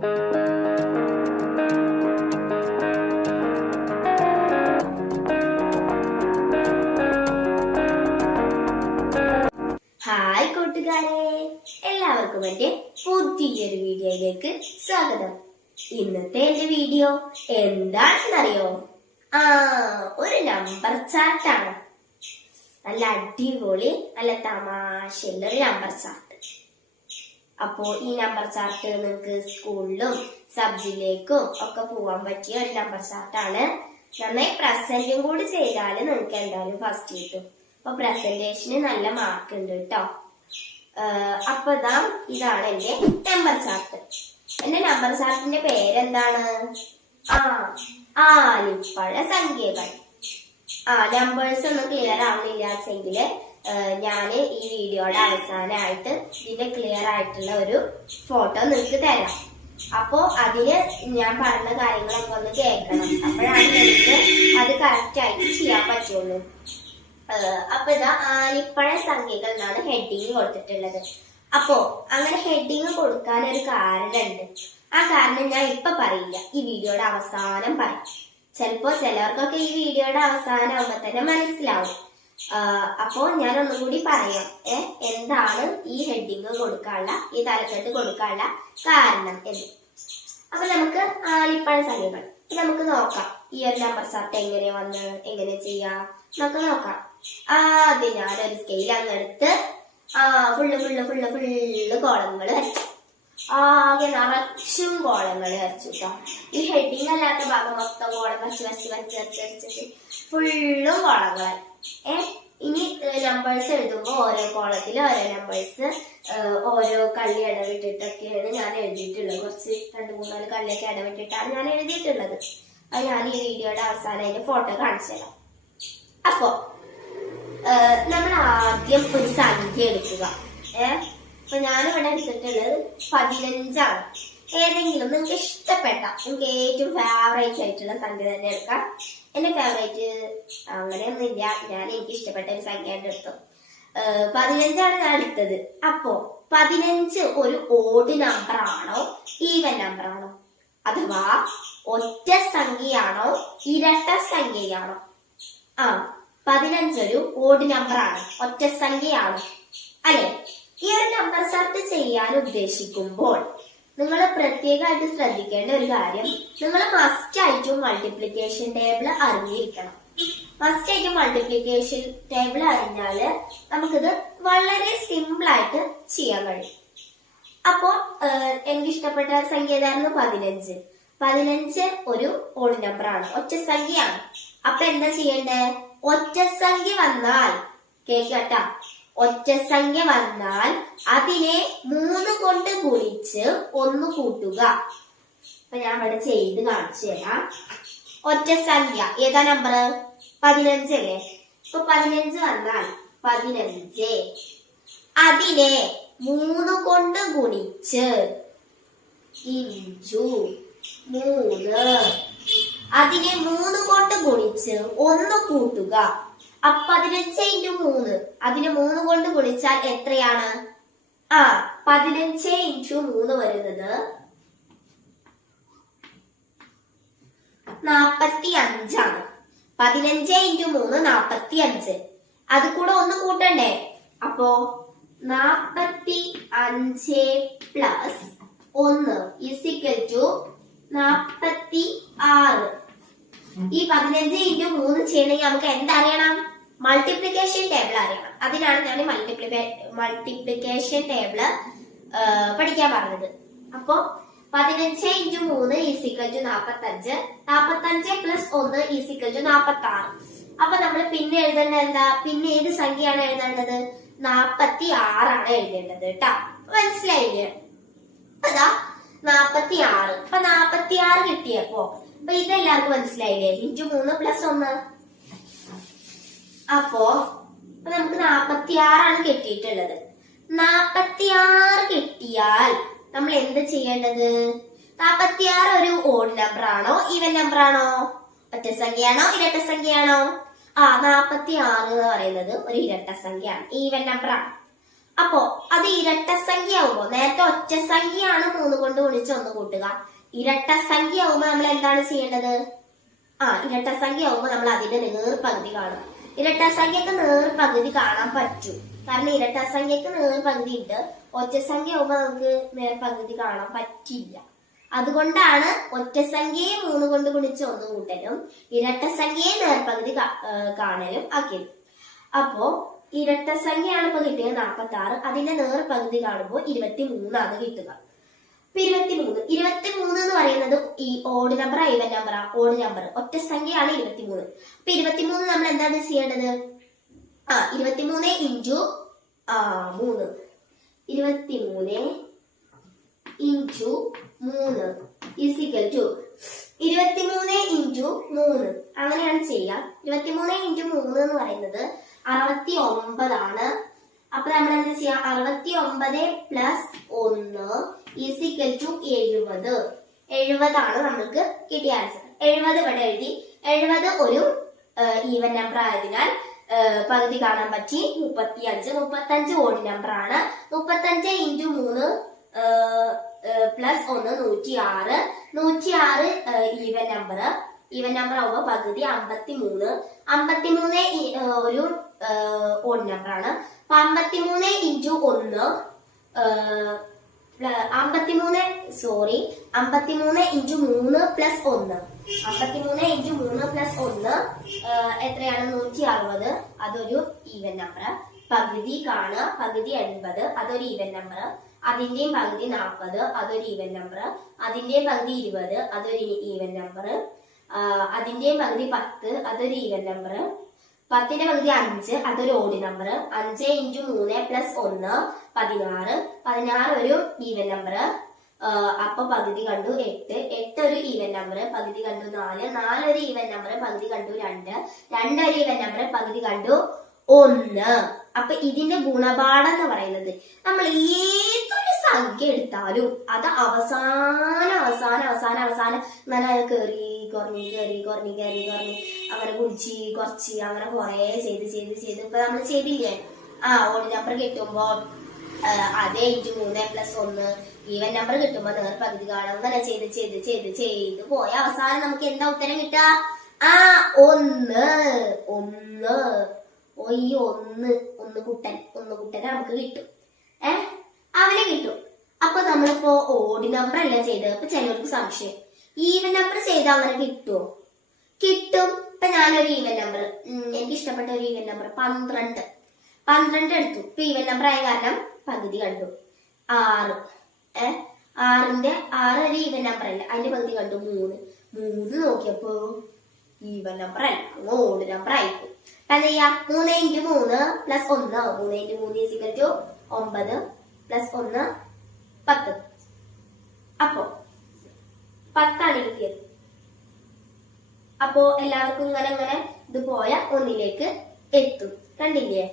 Hi കൂട്ടുകാരെ, എല്ലാവർക്കും എന്റെ പുതിയൊരു വീഡിയോയിലേക്ക് സ്വാഗതം. ഇന്നത്തെ എന്റെ വീഡിയോ എന്താണെന്നറിയോ? ഒരു നമ്പർ ചാർട്ടാണ്. നല്ല അടിപൊളി, നല്ല തമാശയുള്ള ഒരു നമ്പർ ചാർട്ട്. അപ്പോ ഈ നമ്പർ ചാർട്ട് നിങ്ങൾക്ക് സ്കൂളിലും സബ്ജിലേക്കും ഒക്കെ പോവാൻ പറ്റിയ ഒരു നമ്പർ ചാർട്ടാണ്. നന്നായി പ്രസന്റും കൂടി ചെയ്താൽ നിങ്ങൾക്ക് എന്തായാലും ഫസ്റ്റ് കിട്ടും. അപ്പൊ പ്രസന്റേഷന് നല്ല മാർക്ക് ഉണ്ട് കേട്ടോ. അപ്പൊ ഇതാണ് എന്റെ നമ്പർ ചാർട്ട്. എന്റെ നമ്പർ ചാർട്ടിന്റെ പേരെന്താണ്? ആലിപ്പഴ സംഖ്യകൾ. നമ്പേഴ്സ് ഒന്നും ക്ലിയർ ആവുന്നില്ലാച്ചെങ്കില് ഞാന് ഈ വീഡിയോയുടെ അവസാനമായിട്ട് ഇതിന്റെ ക്ലിയർ ആയിട്ടുള്ള ഒരു ഫോട്ടോ നിങ്ങൾക്ക് തരാം. അപ്പോ അതിന് ഞാൻ പറഞ്ഞ കാര്യങ്ങളൊക്കെ ഒന്ന് കേൾക്കണം. അപ്പോഴാണ് എനിക്ക് അത് കറക്റ്റ് ആയിട്ട് ചെയ്യാൻ പറ്റുള്ളൂ. അപ്പൊ ആലിപ്പഴ സംഖ്യകൾ എന്നാണ് ഹെഡിങ് കൊടുത്തിട്ടുള്ളത്. അപ്പോ അങ്ങനെ ഹെഡിങ് കൊടുക്കാൻ ഒരു കാരണമുണ്ട്. ആ കാരണം ഞാൻ ഇപ്പൊ പറയില്ല, ഈ വീഡിയോയുടെ അവസാനം പറയും. ചിലപ്പോ ചിലർക്കൊക്കെ ഈ വീഡിയോയുടെ അവസാനം ആവുമ്പോ തന്നെ മനസ്സിലാവും. അപ്പോ ഞാൻ ഒന്നുകൂടി പറയാം എന്താണ് ഈ ഹെഡിങ് കൊടുക്കാനുള്ള, ഈ തലക്കെട്ട് കൊടുക്കാനുള്ള കാരണം എന്ന്. അപ്പൊ നമുക്ക് ആലിപ്പഴ സംഖ്യകൾ നമുക്ക് നോക്കാം. ഈ ഒരു നമ്പർ ചാർട്ട് എങ്ങനെ വന്ന് എങ്ങനെ ചെയ്യാം നമുക്ക് നോക്കാം. ആദ്യം ഞാനൊരു സ്കെയിൽ അങ്ങെടുത്ത് ഫുള്ള് കോളങ്ങൾ വരച്ചു. ആകെ നിറച്ചും കോളങ്ങൾ വരച്ചു കേട്ടോ. ഈ ഹെഡിങ് അല്ലാത്ത ഭാഗം മൊത്തം കോളം വരച്ച് ഫുള്ളും കോളങ്ങളായി. ഇനി നമ്പേഴ്സ് എഴുതുമ്പോ ഓരോ കോളത്തിൽ ഓരോ നമ്പേഴ്സ് ഓരോ കള്ളി ഇടവിട്ടിട്ടൊക്കെയാണ് ഞാൻ എഴുതിയിട്ടുള്ളത്. കുറച്ച് 2-3-4 കള്ളിയൊക്കെ ഇടവിട്ടിട്ടാണ് ഞാൻ എഴുതിയിട്ടുള്ളത്. അത് ഞാൻ ഈ വീഡിയോയുടെ അവസാനം അതിന്റെ ഫോട്ടോ കാണിച്ചു തരാം. അപ്പോ നമ്മൾ ആദ്യം ഒരു സംഖ്യ എടുക്കുക. അപ്പൊ ഞാനിവിടെ എടുത്തിട്ടുള്ളത് 15 ആണ്. ഏതെങ്കിലും നിങ്ങൾക്ക് ഇഷ്ടപ്പെട്ട, നിങ്ങൾക്ക് ഏറ്റവും ഫേവറേറ്റ് ആയിട്ടുള്ള സംഖ്യ തന്നെ എടുക്കാം. എന്റെ ഫേവറേറ്റ് അങ്ങനെയൊന്നും ഇല്ല, ഞാൻ എനിക്ക് ഇഷ്ടപ്പെട്ട ഒരു സംഖ്യ എടുത്തു. 15 ആണ് ഞാൻ എടുത്തത്. അപ്പോ 15 ഒരു ഓഡ് നമ്പർ ആണോ ഈവൻ നമ്പർ ആണോ, അഥവാ ഒറ്റ സംഖ്യയാണോ ഇരട്ട സംഖ്യയാണോ? 15 ഒരു ഓഡ് നമ്പർ ആണ്, ഒറ്റ സംഖ്യയാണ് അല്ലെ? ഈ ഒരു നമ്പർ ചാർട്ട് ചെയ്യാൻ ഉദ്ദേശിക്കുമ്പോൾ നിങ്ങൾ പ്രത്യേകമായിട്ട് ശ്രദ്ധിക്കേണ്ട ഒരു കാര്യം, നിങ്ങൾ മസ്റ്റ് ആയിട്ടും മൾട്ടിപ്ലിക്കേഷൻ ടേബിൾ അറിഞ്ഞിരിക്കണം. മസ്റ്റ് ആയിട്ടും മൾട്ടിപ്ലിക്കേഷൻ ടേബിൾ അറിഞ്ഞാല് നമുക്കിത് വളരെ സിമ്പിൾ ആയിട്ട് ചെയ്യാൻ കഴിയും. അപ്പോ എനിക്ക് ഇഷ്ടപ്പെട്ട സംഖ്യ ഏതായിരുന്നു? 15. 15 ഒരു ഓഡ് നമ്പർ ആണ്, ഒറ്റ സംഖ്യയാണ്. അപ്പൊ എന്താ ചെയ്യണ്ടേ? ഒറ്റ സംഖ്യ വന്നാൽ കേക്കട്ടാ, ഒറ്റ സംഖ്യ വന്നാൽ അതിനെ 3 കൊണ്ട് ഗുണിച്ച് 1 കൂട്ടുക. അപ്പൊ ഞാൻ ഇവിടെ ചെയ്ത് കാണിച്ചു തരാം. ഒറ്റ സംഖ്യ ഏതാ നമ്പർ? 15 അല്ലേ? ഇപ്പൊ 15 വന്നാൽ 15 അതിനെ 3 കൊണ്ട് ഗുണിച്ച് ഇൻറ്റു 3 അതിനെ 3 കൊണ്ട് ഗുണിച്ച് 1 കൂട്ടുക. 15 ഇൻറ്റു 3 അതിനെ 3 കൊണ്ട് ഗുണിച്ചാൽ എത്രയാണ്? 15 ഇൻറ്റു 3 വരുന്നത് 45 ആണ്. 15 ഇൻറ്റു 3 45. അത് കൂടെ 1 കൂട്ടണ്ടേ? അപ്പോ 45 പ്ലസ് 1 ഈക്വൽ ടു 46. ഈ 15 ഇൻറ്റു 3 ചെയ്യണമെങ്കിൽ നമുക്ക് എന്തറിയണം? മൾട്ടിപ്ലിക്കേഷൻ ടേബിൾ അറിയണം. അതിനാണ് ഞാൻ മൾട്ടിപ്ലിക്കേഷൻ ടേബിള് പഠിക്കാൻ പറഞ്ഞത്. അപ്പോ 15 into 3 equal to 45. 45 plus 1 equal to 46. അപ്പൊ നമ്മൾ പിന്നെ എഴുതേണ്ടത് എന്താ? പിന്നെ ഏത് സംഖ്യയാണ് എഴുതേണ്ടത്? 46 ആണ് എഴുതേണ്ടത് കേട്ടോ. മനസ്സിലായില്ലേ? അതാ 46. അപ്പൊ 46 കിട്ടിയപ്പോ അപ്പൊ ഇതെല്ലാവർക്കും മനസ്സിലായില്ലേ? Into 3 plus 1. അപ്പോ നമുക്ക് 46 ആണ് കിട്ടിയിട്ടുള്ളത്. 46 കിട്ടിയാൽ നമ്മൾ എന്ത് ചെയ്യേണ്ടത്? 46 ഒരു ഓഡ് നമ്പർ ആണോ ഈവൻ നമ്പർ ആണോ? ഒറ്റ സംഖ്യയാണോ ഇരട്ട സംഖ്യയാണോ? 46 എന്ന് പറയുന്നത് ഒരു ഇരട്ട സംഖ്യയാണ്, ഈവൻ നമ്പർ ആണ്. അപ്പോ അത് ഇരട്ട സംഖ്യ ആവുമ്പോ നേരത്തെ ഒറ്റ സംഖ്യയാണ് 3 കൊണ്ട് ഗുണിച്ച് 1 കൂട്ടുക. ഇരട്ട സംഖ്യ ആവുമ്പോ നമ്മൾ എന്താണ് ചെയ്യേണ്ടത്? ഇരട്ട സംഖ്യ ആവുമ്പോ നമ്മൾ അതിന്റെ നേർപകുതി കാണും. ഇരട്ട സംഖ്യക്ക് നേർപകുതി കാണാൻ പറ്റും. കാരണം ഇരട്ട സംഖ്യക്ക് നേർപകുതി ഉണ്ട്. ഒറ്റ സംഖ്യ ആവുമ്പോ നമുക്ക് നേർപകുതി കാണാൻ പറ്റില്ല. അതുകൊണ്ടാണ് ഒറ്റ സംഖ്യയെ 3 കൊണ്ട് ഗുണിച്ച് 1 കൂട്ടലും ഇരട്ട സംഖ്യയെ നേർപകുതി കാണലും ആക്കിയത്. അപ്പോ ഇരട്ട സംഖ്യയാണ് ഇപ്പൊ കിട്ടിയത് 46. അതിന്റെ നേർപകുതി കാണുമ്പോൾ 23 ആണ് കിട്ടുക. ഇപ്പൊ 23 എന്ന് പറയുന്നത് ഈ odd number even number odd number ഒറ്റ സംഖ്യയാണ് 23. അപ്പൊ 23 നമ്മൾ എന്താണ് ചെയ്യേണ്ടത്? 23 into 3 23 into 3 is equal to 23 into 3 അങ്ങനെയാണ് ചെയ്യാം. 23 ഇൻറ്റു 3 എന്ന് പറയുന്നത് 69 ആണ്. അപ്പൊ നമ്മൾ എന്താ ചെയ്യാം? 69 പ്ലസ് 1 ഈസിക്കൽ ടു 70. 70 ആണ് നമ്മൾക്ക് കിട്ടിയ ആൻസർ. 70 ഇവിടെ എഴുതി. 70 ഒരു ഈവൻ നമ്പർ ആയതിനാൽ പകുതി കാണാൻ പറ്റി. 35 ഓഡ് നമ്പർ ആണ്. 35 ഇൻറ്റു 3 പ്ലസ് 1 106. 106 ഈവൻ നമ്പർ ആവുമ്പോ പകുതി 53. 53 ഒരു ഓഡ് നമ്പർ ആണ്. 53 into 1 53 into 3 plus 1 53 into 3 plus 1 എത്രയാണ്? 160. അതൊരു ഈവൻ നമ്പർ. പകുതി കാണുക. പകുതി 80. അതൊരു ഈവൻ നമ്പർ. അതിന്റെയും പകുതി 40. അതൊരു ഈവൻ നമ്പർ. അതിന്റെയും പകുതി 20. അതൊരു ഈവൻ നമ്പർ. അതിന്റെയും പകുതി 10. അതൊരു ഈവൻ നമ്പർ. 10ന്റെ പകുതി 5. അതൊരു ഓഡ് നമ്പർ. 5 into 3 plus 1 16. 16 ഒരു ഈവൻ നമ്പർ. അപ്പൊ പകുതി കണ്ടു 8. 8 ഒരു ഈവൻ നമ്പർ. പകുതി കണ്ടു 4. 4 ഒരു ഈവൻ നമ്പർ. പകുതി കണ്ടു 2. 2 ഒരു ഈവൻ നമ്പർ. പകുതി കണ്ടു 1. അപ്പൊ ഇതിന്റെ ഗുണപാഠം എന്ന് പറയുന്നത് നമ്മൾ ഏതൊരു സംഖ്യ എടുത്താലും അത് അവസാനം ഇങ്ങനെ കേറി കുറഞ്ഞ് അങ്ങനെ കുടിച്ച് കുറച്ച് അങ്ങനെ കുറെ ചെയ്ത് ഇപ്പൊ നമ്മൾ ചെയ്തില്ലേ? ഓഡ് നമ്പർ കിട്ടുമ്പോ അതേ ഇൻറ്റു 3 പ്ലസ് 1 ഈവൻ നമ്പർ കിട്ടുമ്പോ നേർപകുതി കാണും. അങ്ങനെ ചെയ്ത് പോയ അവസാനം നമുക്ക് എന്താ ഉത്തരം കിട്ടുക? 1 കുട്ടൻ നമുക്ക് കിട്ടും. അവനെ കിട്ടും. അപ്പൊ നമ്മളിപ്പോ ഓഡ് നമ്പർ അല്ല ചെയ്തത്. അപ്പൊ ചിലർക്ക് സംശയം, ഈവൻ നമ്പർ ചെയ്താൽ അങ്ങനെ കിട്ടുമോ? കിട്ടും. ഇപ്പൊ ഞാനൊരു ഈവൻ നമ്പർ, എനിക്ക് ഇഷ്ടപ്പെട്ട ഒരു ഈവൻ നമ്പർ 12 എടുത്തു. ഇപ്പൊ ഈവൻ നമ്പർ ആയ കാരണം പകുതി കണ്ടു 6. 6 ഒരു ഈവൻ നമ്പർ അല്ല. അതിന്റെ പകുതി കണ്ടു 3 നോക്കിയപ്പോ ഈവൻ നമ്പർ അല്ല, ഓഡ് നമ്പർ ആയിപ്പോ. എന്താ ചെയ്യാ? 3 into 3 plus 1. 3 into 3 is equal to 9 plus 1 10. അപ്പോ 10 ആണ് കിട്ടിയത്. അപ്പോ എല്ലാവർക്കും ഇങ്ങനെ ഇത് പോയ 1ലേക്ക് എത്തും. കണ്ടില്ലേ?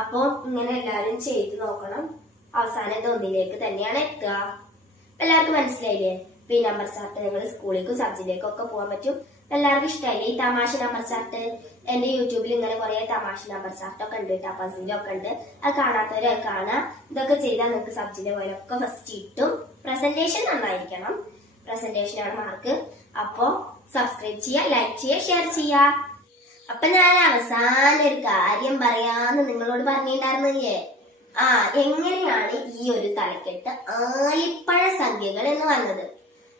അപ്പോ ഇങ്ങനെ എല്ലാരും ചെയ്ത് നോക്കണം. അവസാനം ഇത് 1ലേക്ക് തന്നെയാണ് എത്തുക. എല്ലാവർക്കും മനസ്സിലായില്ലേ? ഈ നമ്പർ ചാർട്ട് നിങ്ങൾ സ്കൂളിലേക്കും സബ്ജക്റ്റിലേക്കും ഒക്കെ പോകാൻ പറ്റും. എല്ലാവർക്കും ഇഷ്ടമായില്ലേ ഈ തമാശ നമ്പർ ചാർട്ട്? എന്റെ യൂട്യൂബിൽ ഇങ്ങനെ കുറെ തമാശ നമ്പർ ചാർട്ട് ഒക്കെ ഉണ്ട്, പസിലും ഒക്കെ ഉണ്ട്. അത് കാണാത്തവരെ അത് കാണാം. ഇതൊക്കെ ചെയ്താൽ നിങ്ങൾക്ക് സബ്ജക്റ്റിലെ പോലൊക്കെ ഫസ്റ്റ് കിട്ടും. പ്രസന്റേഷൻ നന്നായിരിക്കണം. പ്രസന്റേഷൻ ആണ് മാർക്ക്. അപ്പോ സബ്സ്ക്രൈബ് ചെയ്യുക, ലൈക്ക് ചെയ്യുക, ഷെയർ ചെയ്യുക. അപ്പൊ ഞാൻ അവസാനം ഒരു കാര്യം പറയാന്ന് നിങ്ങളോട് പറഞ്ഞിട്ടുണ്ടായിരുന്നില്ലേ? എങ്ങനെയാണ് ഈ ഒരു തലക്കെട്ട് ആലിപ്പഴ സംഖ്യകൾ എന്ന് വന്നത്?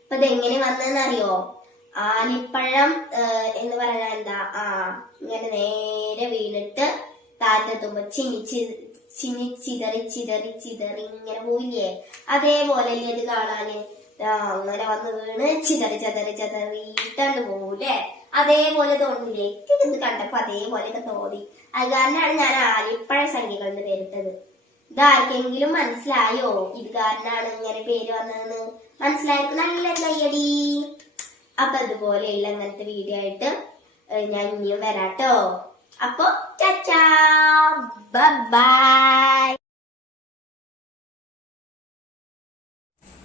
അപ്പൊ ഇതെങ്ങനെ വന്നതെന്ന് അറിയോ? ആലിപ്പഴം എന്ന് പറഞ്ഞാൽ എന്താ? ഇങ്ങനെ നേരെ വീണിട്ട് താഴത്തെത്തുമ്പോ ചിതറി ഇങ്ങനെ പോയില്ലേ? അതേപോലെ അല്ലേ ഇത് കാണാന്? അങ്ങനെ വന്ന് വീണ് ചിതറിയിട്ടാണ്ട് പോകൂലേ? അതേപോലെ തോന്നില്ലേ? ഇത് കണ്ടപ്പോ അതേപോലെയൊക്കെ തോന്നി. അത് കാരണമാണ് ഞാൻ ആലിപ്പഴ സംഖ്യകൾ എന്ന് പേരിട്ടത്. ഇതാർക്കെങ്കിലും മനസ്സിലായോ? ഇത് കാരണമാണ് ഇങ്ങനെ പേര് വന്നതെന്ന് മനസ്സിലായപ്പോ നല്ല കയ്യടി. അപ്പൊ അതുപോലെയുള്ള അങ്ങനത്തെ വീഡിയോ ആയിട്ട് ഞാൻ ഇനിയും വരാട്ടോ. അപ്പൊ ടാറ്റാ, ബൈ.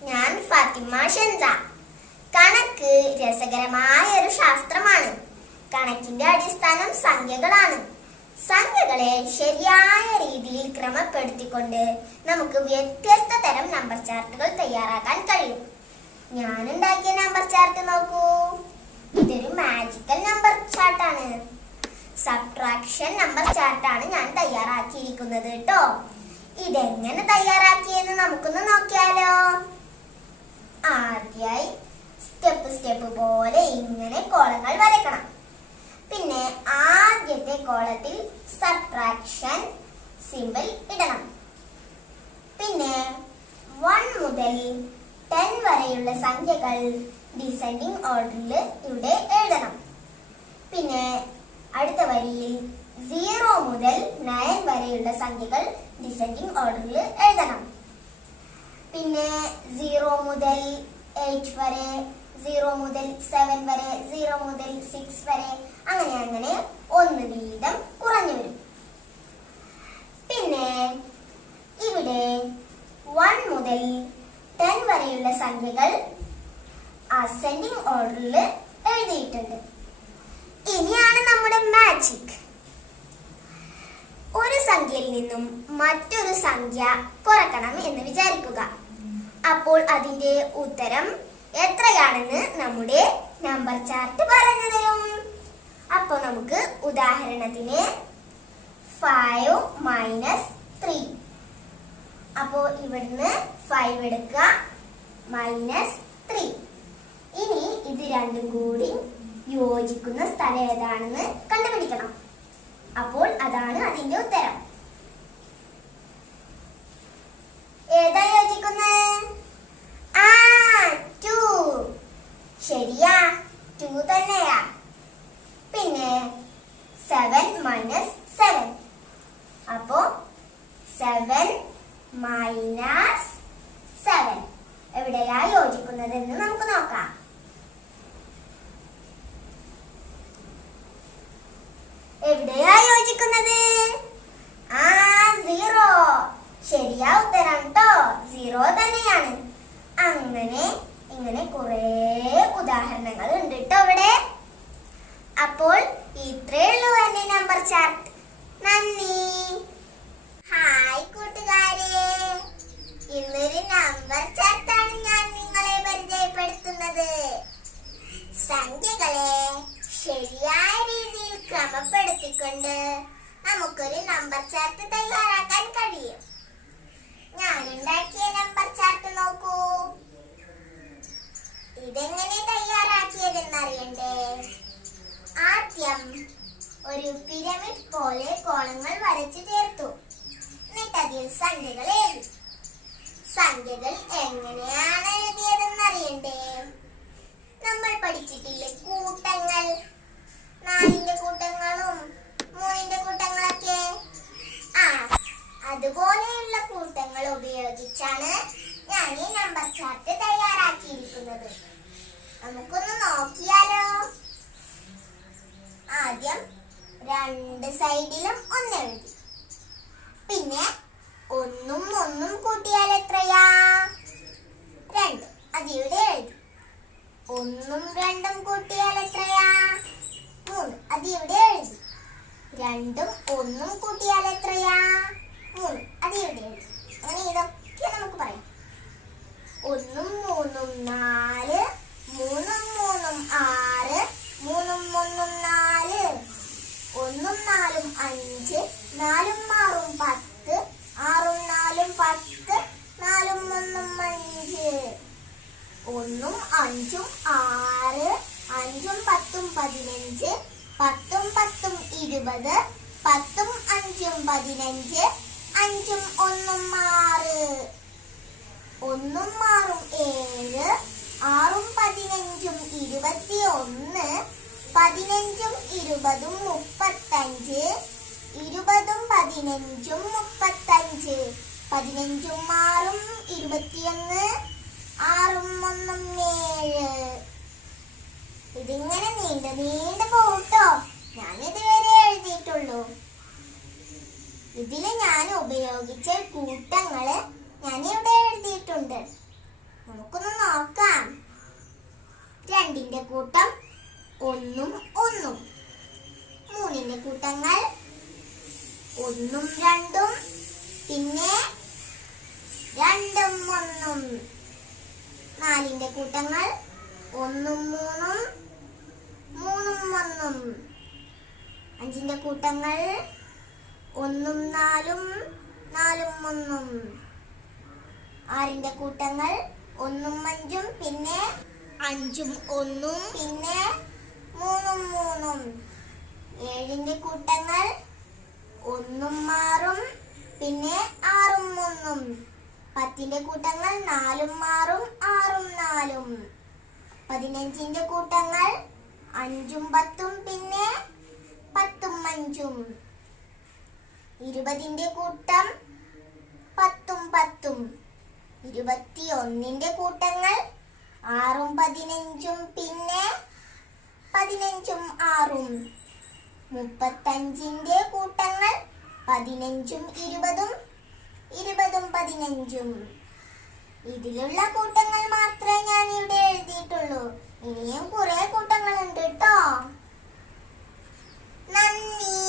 ഞാൻ ഫാത്തിമ ഷെൻസ. കണക്ക് രസകരമായ ഒരു ശാസ്ത്രമാണ്. കണക്കിന്റെ അടിസ്ഥാനം സംഖ്യകളാണ്. സംഖ്യകളെ ശരിയായ രീതിയിൽ ക്രമപ്പെടുത്തിക്കൊണ്ട് നമുക്ക് വ്യത്യസ്ത തരം നമ്പർ ചാർട്ടുകൾ തയ്യാറാക്കാൻ കഴിയും. ഞാൻ ഉണ്ടാക്കിയ നമ്പർ ചാർട്ട് നോക്കൂ. ഇതൊരു മാജിക്കൽ നമ്പർ ചാർട്ടാണ്. സബ്ട്രാക്ഷൻ നമ്പർ ചാർട്ടാണ് ഞാൻ തയ്യാറാക്കിയിരിക്കുന്നത് കേട്ടോ. ഇതെങ്ങനെ തയ്യാറാക്കിയെന്ന് നമുക്കൊന്ന് നോക്കിയാലോ. ആദ്യമായി സ്റ്റെപ്പ് പോലെ ഇങ്ങനെ കോളങ്ങൾ വരയ്ക്കണം. പിന്നെ ആദ്യത്തെ കോളത്തിൽ സബ്ട്രാക്ഷൻ സിംബൽ ഇടണം. പിന്നെ 1 മുതൽ 10 വരെയുള്ള സംഖ്യകൾ ഡിസെൻഡിങ് ഓർഡറിൽ ഇവിടെ എഴുതണം. പിന്നെ അടുത്ത വരിയിൽ 0 മുതൽ 9 വരെയുള്ള സംഖ്യകൾ ഡിസെൻഡിങ് ഓർഡറിൽ എഴുതണം. പിന്നെ 0 മുതൽ 8 വരെ, 0 മുതൽ 7 വരെ, 0 മുതൽ 6 വരെ, അങ്ങനെ ഒന്ന് വീതം കുറഞ്ഞു വരും. പിന്നെ ഇവിടെ 1 മുതൽ 10 വരെയുള്ള സംഖ്യകൾ അസെൻഡിങ് ഓർഡറിൽ എഴുതിയിട്ടുണ്ട്. ഇനിയാണ് നമ്മുടെ മാജിക്. ഒരു സംഖ്യയിൽ നിന്നും മറ്റൊരു സംഖ്യ കുറക്കണം എന്ന് വിചാരിക്കുക. അപ്പോൾ അതിന്റെ ഉത്തരം എത്രയാണെന്ന് നമ്മുടെ നമ്പർ ചാർട്ട് പറഞ്ഞു തരും. അപ്പോൾ നമുക്ക് ഉദാഹരണത്തിന് 5 - 3. അപ്പോൾ ഇവിടുന്ന് 5 എടുക്കുക, -3. ഇനി ഇത് രണ്ടും കൂടി യോജിക്കുന്ന സ്ഥലം ഏതാണെന്ന് കണ്ടുപിടിക്കണം. അപ്പോൾ അതാണ് അതിന്റെ ഉത്തരം. ഏതാ യോജിക്കുന്നത്? 2. ശരിയാ, 2 തന്നെയാ. പിന്നെ 7 - 7. അപ്പോ 7 - 7 എവിടെയാ യോജിക്കുന്നത് എന്ന് നമുക്ക് നോക്കാം. എവിടെയാ യോജിക്കുന്നത്? 0. ശരിയാ ഉത്തരം ട്ടോ, 0 തന്നെയാണ്. ഇങ്ങനെ കുറെ ഉദാഹരണങ്ങൾ ഉണ്ട് ട്ടോ ഇവിടെ. അപ്പോൾ ഇത്രേ ഉള്ളൂ എന്റെ നമ്പർ ചാർട്ട്. നന്ദി. ഹായ് കൂട്ടുകാരെ, ഇന്നൊരു നമ്പർ ചാർട്ടാണ് ഞാൻ നിങ്ങളെ പരിചയപ്പെടുത്തുന്നത്. സംഖ്യകളെ ശരിയായ രീതിയിൽ ക്രമപ്പെടുത്തിക്കൊണ്ട് നമുക്കൊരു നമ്പർ ചാർട്ട് തയ്യാറാക്കാൻ കഴിയും. ഞാൻ ഉണ്ടാക്കിയ നമ്പർ ചാർട്ട് നോക്കൂ. ഇതെങ്ങനെ തയ്യാറാക്കിയതെന്നറിയണ്ടേ? ആദ്യം ഒരു പിരമിഡ് പോലെ കോളങ്ങൾ വരച്ചു ചേർത്തു. എന്നിട്ട് അതിൽ സംഖ്യകൾ എഴുതി. സംഖ്യകൾ എങ്ങനെയാണ് എഴുതിയതെന്നറിയണ്ടേ? നമ്മൾ പഠിച്ചിട്ടില്ലേ കൂട്ടങ്ങൾ, 4ന്റെ കൂട്ടങ്ങളും 3ന്റെ കൂട്ടങ്ങളൊക്കെ. അതുപോലെയുള്ള കൂട്ടങ്ങൾ ഉപയോഗിച്ചാണ് ഞാൻ ഈ നമ്പർ ചാർട്ട് തയ്യാറാക്കിയിരിക്കുന്നത്. നമുക്കൊന്ന് നോക്കിയാലോ. ആദ്യം 2 സൈഡിലും 1 എഴുതി. പിന്നെ 1ഉം 1ഉം കൂട്ടിയാൽ എത്രയാ? 2. അതിവിടെ എഴുതി. 1ഉം 2ഉം കൂട്ടിയാൽ എത്രയാ? 3. അതിവിടെ എഴുതി. 2ഉം 1ഉം കൂട്ടിയാൽ എത്രയാ? 3. അതിവിടെ എഴുതി. അങ്ങനെ ഇതൊക്കെ നമുക്ക് പറയാം. 1ഉം 3ഉം 4, 3ഉം 3ഉം 6, 3ഉം 1ഉം 4, 1ഉം 4ഉം 5, 4ഉം 6ഉം 10, 6ഉം 4ഉം 10, 4ഉം 1ഉം 5. 1ഉം 5ഉം 6, 5ഉം 10ഉം 15, 10ഉം 10ഉം 20, 10ഉം 5ഉം 15, 5ഉം 1ഉം 6. 1ഉം 6ഉം 7, 6ഉം 15ഉം 21, 15ഉം 20ഉം 35, 20ഉം 15ഉം 35, 15ഉം 6ഉം 21, 6ഉം 1ഉം 7. ഇതിങ്ങനെ നീണ്ടു പോട്ടോ. ഞാനിതുവരെ എഴുതിയിട്ടുള്ളൂ. ഇതില് ഞാൻ ഉപയോഗിച്ച കൂട്ടങ്ങള് ഞാനിവിടെ എഴുതിയിട്ടുണ്ട്. നമുക്കൊന്ന് നോക്കാം. 2ന്റെ കൂട്ടം 1ഉം 1ഉം, 3ന്റെ കൂട്ടങ്ങൾ ഒന്നും രണ്ടും പിന്നെ രണ്ടും ഒന്നും. 4ന്റെ കൂട്ടങ്ങൾ ഒന്നും മൂന്നും മൂന്നും ഒന്നും. 5ന്റെ കൂട്ടങ്ങൾ ഒന്നും നാലും നാലും ഒന്നും. 6ന്റെ കൂട്ടങ്ങൾ ഒന്നും അഞ്ചും പിന്നെ അഞ്ചും ഒന്നും പിന്നെ മൂന്നും മൂന്നും. 7ന്റെ കൂട്ടങ്ങൾ ഒന്നും ആറും പിന്നെ ആറും ഒന്നും. 10ന്റെ കൂട്ടങ്ങൾ നാലും ആറും ആറും നാലും. 15ന്റെ കൂട്ടങ്ങൾ അഞ്ചും പത്തും പിന്നെ പത്തും അഞ്ചും. 20ന്റെ കൂട്ടം പത്തും പത്തും. 21ന്റെ കൂട്ടങ്ങൾ ആറും 15ഉം പിന്നെ 15ഉം ആറും. 35ന്റെ കൂട്ടങ്ങൾ 15ഉം 20ഉം 20ഉം 15ഉം. ഇതിലുള്ള കൂട്ടങ്ങൾ മാത്രമേ ഞാൻ ഇവിടെ എഴുതിയിട്ടുള്ളൂ. ഇനിയും കുറെ കൂട്ടങ്ങളുണ്ട് കേട്ടോ. നന്ദി.